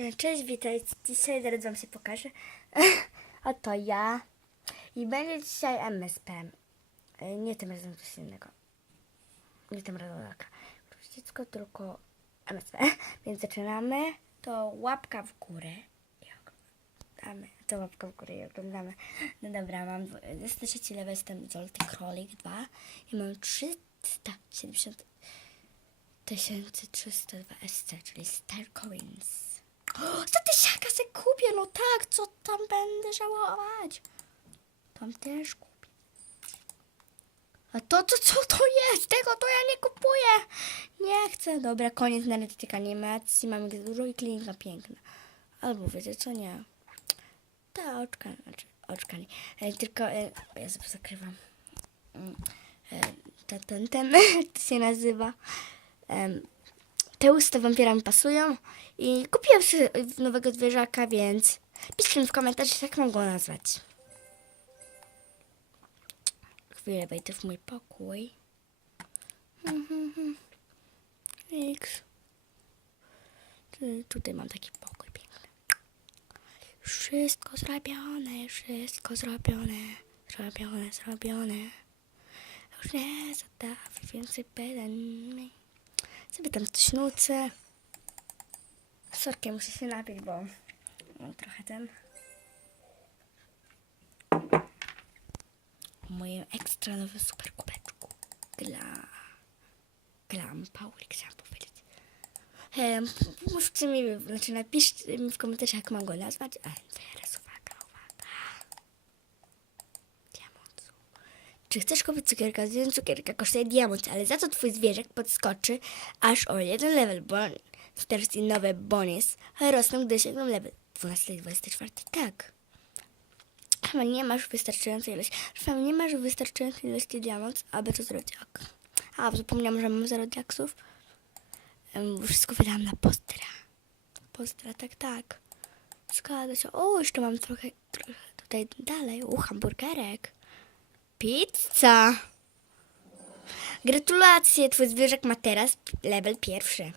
E, Cześć, witajcie. Dzisiaj zaraz wam się pokażę. Oto ja. I będzie dzisiaj MSP. E, Nie tym razem coś innego. Nie tym razem taka. Dziecko, tylko MSP. Więc zaczynamy. To łapka w górę. I oglądamy. To łapka w górę i oglądamy. No dobra, mam 23 level, jestem Zolty Królik 2 i mam 370 1302 SC, czyli Star Coins. Za tysiaka se kupię, no tak, co tam będę żałować? Tam też kupię. A to, to co to jest? Tego to ja nie kupuję. Nie chcę. Dobra, koniec analityk animacji. Mamy ich dużo i klinika piękna. Albo wiecie co, nie. Ta oczka, znaczy oczka nie. E, tylko, e, ja sobie zakrywam. Mm, E, ten, ten, ten, to się nazywa. Em, te usta wampira mi pasują i kupiłam sobie nowego zwierzaka, więc piszcie mi w komentarzach, jak mam go nazwać. Chwilę wejdę w mój pokój. X. Tu- Tutaj mam taki pokój piękny. Wszystko zrobione, wszystko zrobione, zrobione, zrobione. Już nie zadawię więcej pytań. Sobie tam coś nucę. Sorki, muszę się napić, bo mam trochę ten. Moim ekstra nowym super kubeczku. Dla... Glam Pauli, chciałam powiedzieć. Um, mówcie mi, znaczy napiszcie mi w komentarzach, jak mam go nazwać. A teraz uwaga, uwaga. Diamont. Czy chcesz kupić cukierka? Jeden cukierka kosztuje diamont, ale za to twój zwierzak podskoczy aż o jeden level, bo i nowe bonus rosną, gdy osiągną level 12 i 24. Tak. Chyba nie masz wystarczającej ilości. Chyba nie masz wystarczającej ilości diamont, aby to zrobić. Ok. A, zapomniałam, że mam 0 diaksów. Wszystko wydałam na postera. Postera, tak, tak. Zgadza się. O, jeszcze mam trochę, trochę tutaj dalej. U, hamburgerek. Pizza! Gratulacje, twój zwierzak ma teraz level pierwszy.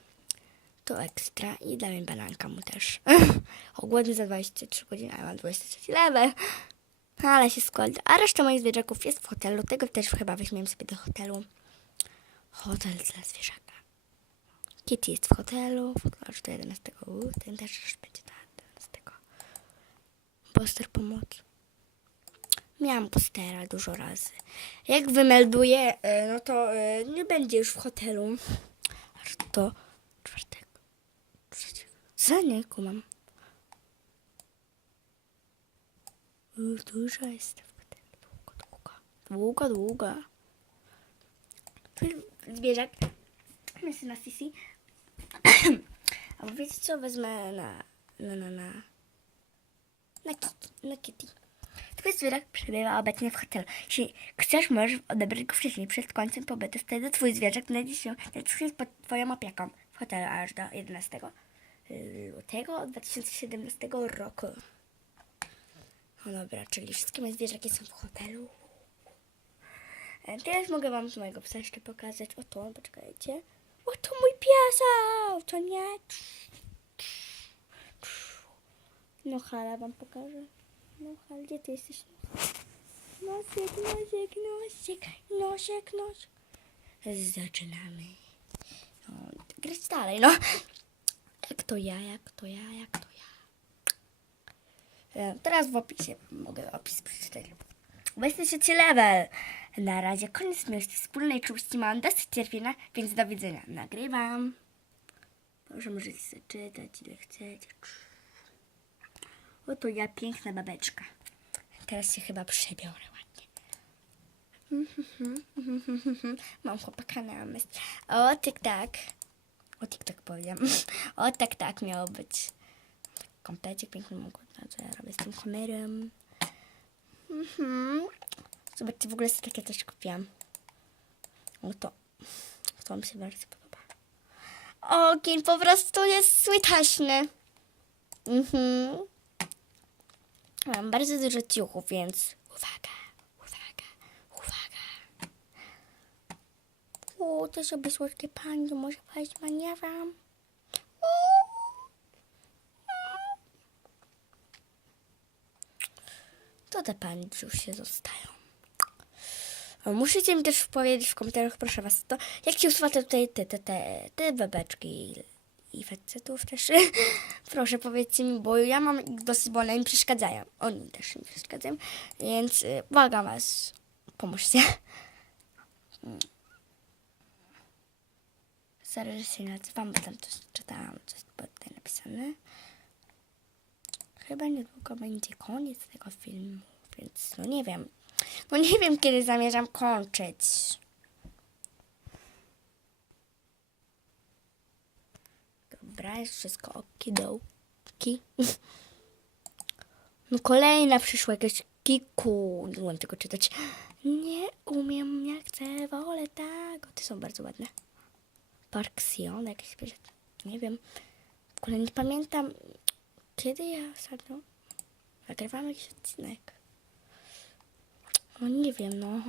To ekstra i damy bananka mu też. o, głodny za 23 godziny, a ja mam 23 level. Ale się składa. A reszta moich zwierzaków jest w hotelu. Tego też chyba weźmiemy sobie do hotelu. Hotel dla zwierzaka. Kitty jest w hotelu. Aż do 11. U, ten też już będzie do 11. Poster pomocy. Miałam postera dużo razy. Jak wymelduję, e, no to e, nie będzie już w hotelu. Aż do czwartego. Trzeciego. Za. U, Dużo jest w hotelu. Długo, długo. Długo, długo. Zwierzak. Myślę na Sisi. A wiecie co? Wezmę na... Na, na, na... Na Kitty. Na Kitty. Twój zwierzak przebywa obecnie w hotelu. Jeśli chcesz, możesz odebrać go wcześniej, przed końcem pobytu. Wtedy twój zwierzak znajdzie się pod twoją opieką w hotelu aż do 11 lutego 2017 roku. No dobra, czyli wszystkie moje zwierzaki są w hotelu. E, Teraz mogę wam mojego psa jeszcze pokazać. Oto, poczekajcie. Oto mój piesek! To nie? No hala wam pokażę. No hal, gdzie ty jesteś? Nosek, nosek, nosek, nosek, nosek. Zaczynamy. No, grać dalej, no. Jak to ja, jak to ja, jak to ja. E, Teraz w opisie mogę opis przeczytać. 23 level. Na razie koniec miłości wspólnej czułości mam dosyć cierpienia, więc do widzenia. Nagrywam. Proszę, możecie sobie czytać ile chcecie. Oto ja, piękna babeczka. Teraz się chyba przebiorę ładnie. Mam chłopaka na myśl. O, tak, tak. O, TikTok powiem. O, tak, tak miało być. Komplecik piękny na co ja robię z tym kamerem. Mhm. Zobaczcie, w ogóle sobie takie coś kupiłam. O to. To mi się bardzo podoba. Ogień po prostu jest słytaśny. Mhm. Mam bardzo dużo ciuchów, więc uwaga, uwaga, uwaga. O, to żeby słodkie pani, może wejść maniewam. To te pani już się zostają. Musicie mi też powiedzieć w komentarzach, proszę was, to jak się usuwa te tutaj te, te, te, te bebeczki i facetów też. proszę powiedzcie mi, bo ja mam ich dosyć, bo one mi przeszkadzają. Oni też mi przeszkadzają, więc y, błagam was, pomóżcie. Zaraz się nazywam, bo tam coś czytałam, coś było tutaj napisane. Chyba niedługo będzie koniec tego filmu, więc no nie wiem. No nie wiem, kiedy zamierzam kończyć. Dobra, jest wszystko okidoki. No kolejna przyszła jakaś kiku. Nie umiem tego czytać. Nie umiem, jak chcę, wolę tak. Te są bardzo ładne. Park Sion, jakiś. Nie wiem. W ogóle nie pamiętam, kiedy ja ostatnio nagrywałam jakiś odcinek. No nie wiem, no.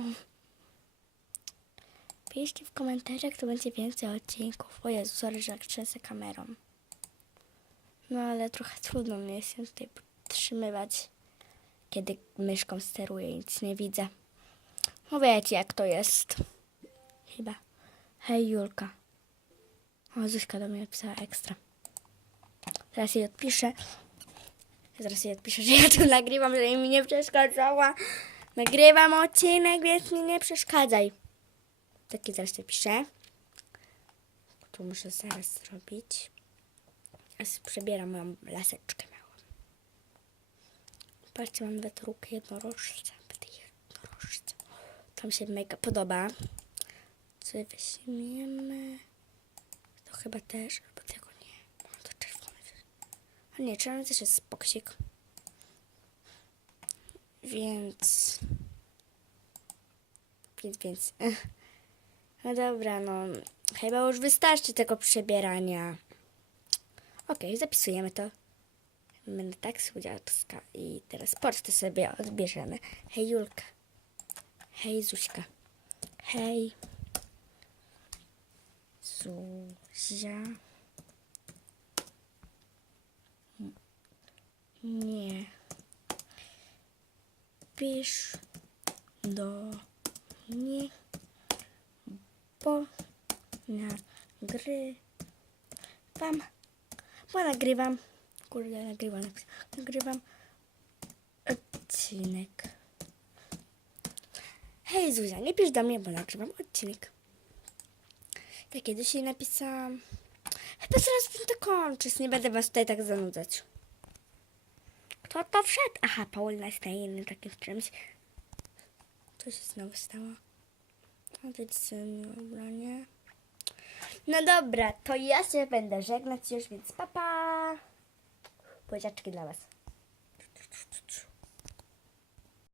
Piszcie w komentarzach, to będzie więcej odcinków. O Jezu, sorry, że tak trzęsę kamerą. No ale trochę trudno mi jest się tutaj podtrzymywać, kiedy myszką steruję i nic nie widzę. No jak to jest. Chyba. Hej, Julka. O, Zuśka do mnie napisała ekstra. Zaraz jej odpiszę. Zaraz jej odpiszę, że ja tu nagrywam, żeby mi nie przeszkadzała. Nagrywam odcinek, więc mi nie przeszkadzaj. Taki zaraz to piszę. Tu muszę zaraz zrobić. Teraz przebieram moją laseczkę małą. Patrzcie, mam nawet rukę jednorożca. To mi się mega podoba. Co weźmiemy? To chyba też, albo tego nie. Mam to czerwone. A nie, czerwony też jest spoksik. Więc... Więc, więc... No dobra, no... Chyba już wystarczy tego przebierania. Okej, zapisujemy to. Będę tak słodziaczka i teraz pocztę sobie odbierzemy. Hej Julka. Hej Zuśka. Hej. Zuzia. Nie. Pisz do mnie, bo nagrywam, bo nagrywam, kurde, nagrywam, nagrywam odcinek. Hej Zuzia, nie pisz do mnie, bo nagrywam odcinek. Tak kiedyś jej napisałam. Chyba zaraz będę kończyć, nie będę was tutaj tak zanudzać. Kto to wszedł? Aha, Paulina jest na innym takim czymś. Co się znowu stało? To dzisiaj mi obronie. No dobra, to ja się będę żegnać już, więc papa. Płyciaczki dla was.